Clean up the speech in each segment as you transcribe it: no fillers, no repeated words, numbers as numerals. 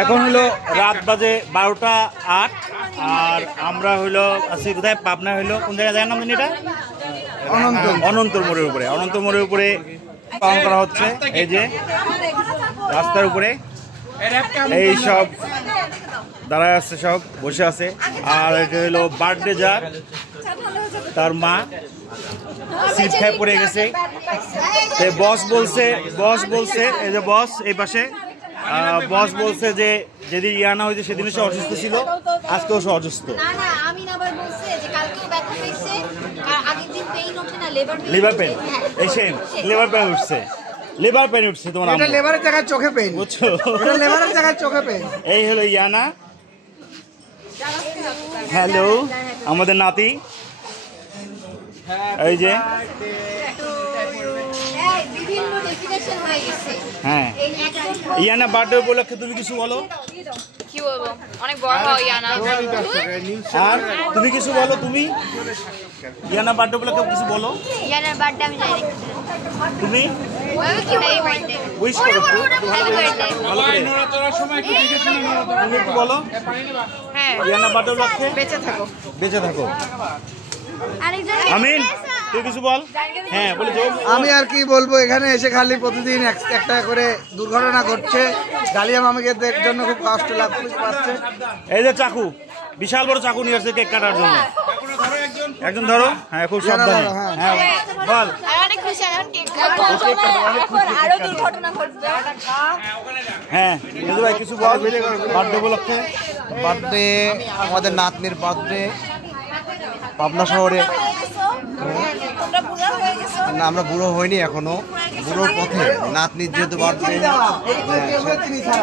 এখন হলো রাত বাজে 12টা 8 আর আমরা হইলো আছি কোথায়? পাবনা হইলো কোন জায়গায় জানেন নাম এটা? অনন্তর মোড়ের উপরে। অনন্তর মোড়ের উপরে পালন করা হচ্ছে। এই যে রাস্তার উপরে এই সব দাঁড়ায় আছে, সব বসে আছে। আর এটা হলো বার্থডে যার, তার মা সিট খায় পড়ে গেছে। বস বলছে এই যে বস এই পাশে বস বলছে যে যেদিন ইয়ানা হয়েছে সেদিনও সে অসুস্থ ছিল, আজকেও সে অসুস্থ। লিভার পেন, এই সেম লিভার পেন উঠছে, লিভার পেন উঠছে তোমার। এটা লিভারের জায়গায় চোখে পেন, বুঝছো? এটা লিভারের জায়গায় চোখে পেন। এই হলো ইয়ানা। হ্যালো আমাদের নাতি, এই যে হ্যাঁ ইয়ানা বার্থডে উপলক্ষে তুমি কিছু বলো। কি বলবো, অনেক বড় হয় ইয়ানা। আর তুমি কিছু বলো, তুমি ইয়ানা বার্থডে উপলক্ষে কিছু বলো। ইয়ানার বার্থডে আমি জানি, তুমি উইশ করো একটু ভালো করে। তুমি একটু বলো। হ্যাঁ ইয়ানা বার্থডে উপলক্ষে বেঁচে থাকো, বেঁচে থাকো। আমিন তুই কিছু বল। হ্যাঁ বলে যাও। আমি আর কি বলবো, এখানে এসে খালি প্রতিদিন একটা করে দুর্ঘটনা ঘটছে। ডালিয়া মামিকে জন্য খুব কষ্ট লাগছে। এই যে চাকু, বিশাল বড় চাকু নিয়ে আসছে কেক কাটার জন্য। একজন ধরো। হ্যাঁ খুব সাবধানে। হ্যাঁ বল। অনেক খুশি এখন কেক খাবো, আরো দুর্ঘটনা ঘটবে। হ্যাঁ দিদু ভাই কিছু বল বার্থডে উপলক্ষে। বার্থডে আমাদের নাতনির বার্থডে পাবনা শহরে। না আমরা বুড়ো হইনি এখনো, বুড়োর পথে। নাতনির যেহেতু বার্থডে,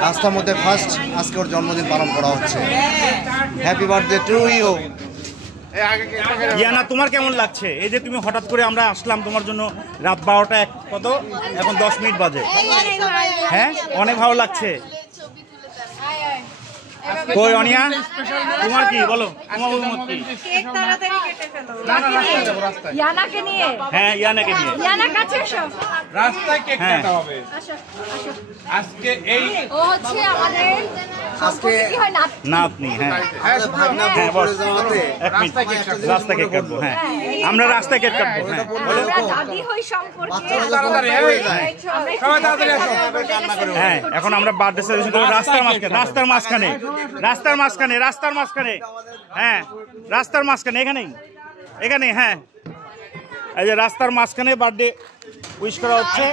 রাস্তার মধ্যে ফার্স্ট আজকে ওর জন্মদিন পালন করা হচ্ছে। Happy birthday to you. Yana তোমার কেমন লাগছে? এই যে তুমি হঠাৎ করে আমরা আসলাম তোমার জন্য রাত 12টা কত এখন 10 মিনিট বাজে। হ্যাঁ অনেক ভালো লাগছে। কই অনিয়া তোমার কি বলো, তোমার অভিমত কি? কেক তাড়াতাড়ি কেটে ফেলো। ইয়ানাকে নিয়ে। হ্যাঁ ইয়ানাকে নিয়ে। ইয়ানা কাছে এসো, রাস্তায় কেক কাটা হবে। আসো আসো। আজকে এই ও হচ্ছে আমাদের আজকে কি হয় না নাতনি। হ্যাঁ ভাগনা হ্যাঁ বলে যাওয়াতে এক মিনিট, রাস্তায় কেক কাটবো। হ্যাঁ আমরা রাস্তায় কেক কাটবো। হ্যাঁ আমরা দাদি হই সম্পর্কে তাড়াতাড়ি সবাই তাড়াতাড়ি আসো। হ্যাঁ এখন আমরা বার্থডে সেলিব্রেশন করব রাস্তার মাঝখানে, রাস্তার মাঝখানে, রাস্তার মাঝখানে, রাস্তার মাঝখানে। হ্যাঁ রাস্তার মাঝখানে, এখানেই এখানে। হ্যাঁ এই যে রাস্তার মাঝখানে বার্থডে উইশ করা হচ্ছে।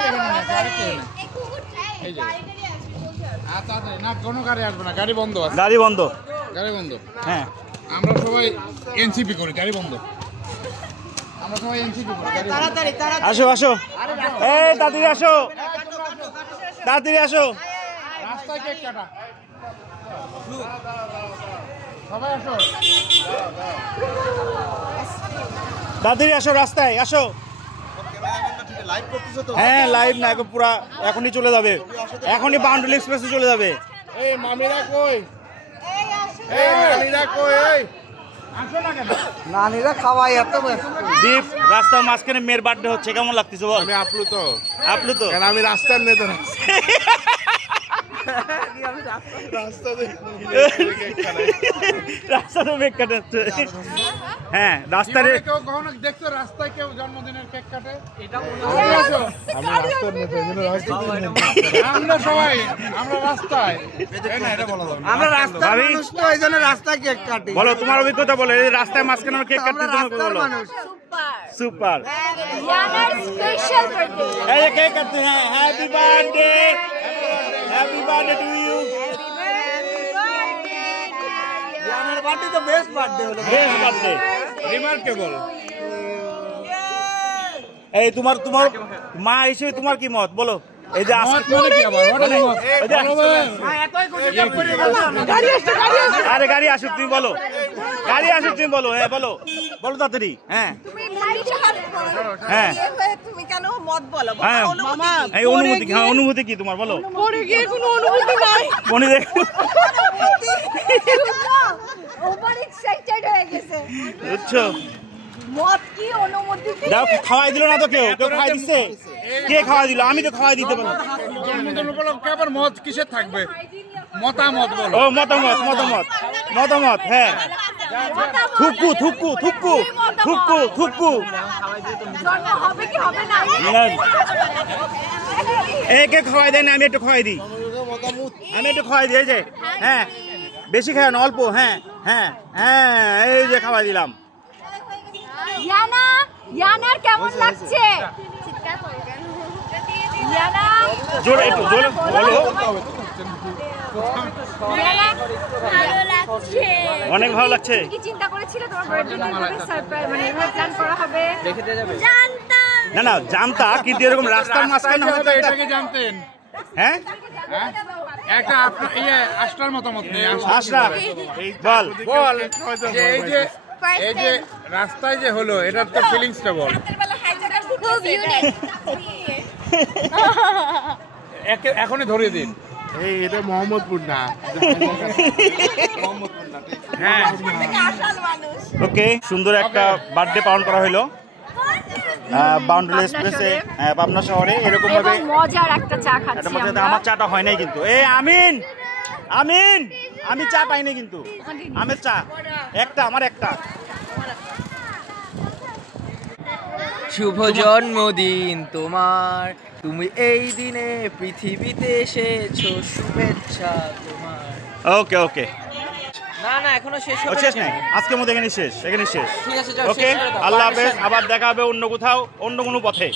না কোনো গাড়ি আসবে না, গাড়ি বন্ধ আছে, গাড়ি বন্ধ, গাড়ি বন্ধ। হ্যাঁ আমরা সবাই এনসিপি করি, গাড়ি বন্ধ। আমরা সবাই এনসিপি করি, গাড়ি বন্ধ। আসো আসো, এই তাড়াতাড়ি আসো, তাড়াতাড়ি আসো। রাস্তায় কেক কাটা, সবাই আসো। তাড়াতাড়ি আসো, রাস্তায় আসো। হ্যাঁ লাইভ না, এখন পুরা এখনই চলে যাবে, এখনই বাউন্ডারি এক্সপ্রেসে চলে যাবে। এই মামিরা কই? এই নানিরা কই? এই আসো না কেন? নানিরা খাওয়াই এত দীপ রাস্তার মাঝখানে মেয়ের বার্থডে হচ্ছে, কেমন লাগতেছে বল? আমি আপ্লুত, আপ্লুত। কেন আমি রাস্তার নেতা না। রাস্তাতে কেক কাটাচ্ছে। হ্যাঁ রাস্তায় কেউ কখনো দেখছো রাস্তায় কেউ জন্মদিনের কেক কাটে? আমরা সবাই আমরা রাস্তায়, আমরা রাস্তার মানুষ তো, এই জন্য রাস্তায় কেক কাটি। বলো তোমার অভিজ্ঞতা বলো, এই রাস্তায় মাঝখানে কেক কাটতে তুমি বলো। সুপার ইয়ানার স্পেশাল বার্থডে। এই যে কেক কাটতে। হ্যাঁ happy birthday, happy birthday to you. ইয়ানার বার্থডে তো বেস্ট বার্থডে হলো, বেস্ট বার্থডে, রিমার্কেবল। এই তোমার তোমার মা হিসেবে তোমার কি মত বলো? এই যে আরে গাড়ি আসুক তুমি বলো, গাড়ি আসুক তুমি বলো। হ্যাঁ বলো বলো তাড়াতাড়ি। হ্যাঁ হ্যাঁ তুমি কেন মত বলো? হ্যাঁ এই অনুভূতি, হ্যাঁ অনুভূতি কি তোমার বলো? পরে গিয়ে কোনো অনুভূতি নাই, মনে দেখ ওভার এক্সাইটেড হয়ে গেছে, বুঝছো? মত কি অনুমতি কি? দাও খাওয়াই দিল না তো, কেউ কেউ খাওয়াই দিচ্ছে? কে খাওয়াই দিল? আমি তো খাওয়াই দিতে পারলাম। জন্মদিন উপলক্ষে আবার মদ কিসের থাকবে? মতামত বলো। ও মতামত মতামত মতামত, হ্যাঁ। থুকু থুকু থুকু থুকু থুকু জন্ম হবে কি হবে না? একে খাওয়াই দেয় না, আমি একটু খাওয়াই দিই, আমি একটু খাওয়াই দিই। এই যে, হ্যাঁ, বেশি খায় না, অল্প, হ্যাঁ হ্যাঁ হ্যাঁ, এই যে খাওয়াই দিলাম। ইয়ানা, ইয়ানার কেমন লাগছে? ইয়ানা, জোরে একটু জোরে বলো। ইয়ানা, ভালো লাগছে। অনেক ভালো লাগছে। কি চিন্তা করেছিলে তোমার বার্থডেতে এভাবে সারপ্রাইজ মানে এভাবে প্ল্যান করা হবে? জানতাম। না না, জানতা, কিন্তু এরকম রাস্তার মাঝখানে হয়তো একটা- এটাকে জানতেন? হ্যাঁ, হ্যাঁ? একটা আপনার আশরার মতামত নেই। আশরাফ বল। বল যে এই যে রাস্তায় যে হলো, এটার তো ফিলিংসটা বল। খুব ইউনিক। এখনই ধরিয়ে দিন। এই এটা মোহাম্মদপুর না, হ্যাঁ, ওকে, সুন্দর একটা বার্থডে পালন করা হলো বাউন্ডারি এক্সপ্রেসে, পাবনা শহরে। এরকম ভাবে এবং মজার একটা চা একটা খাচ্ছি মধ্যে আমরা। আমার চাটা হয় নাই কিন্তু। এ আমিন, আমিন, আমি চা পাইনি কিন্তু, আমের চা একটা, আমার একটা। শুভ জন্মদিন তোমার, তুমি এই দিনে পৃথিবীতে এসেছো, শুভেচ্ছা তোমার। ওকে ওকে, না না এখনো শেষ ও হবে শেষ নাই, আজকের মধ্যে এখানে শেষ, এখানে শেষ। ঠিক আছে, যাও, ওকে, শেষ করে দাও। আল্লাহ হাফেজ, আবার দেখা হবে অন্য কোথাও, অন্য কোনো পথে।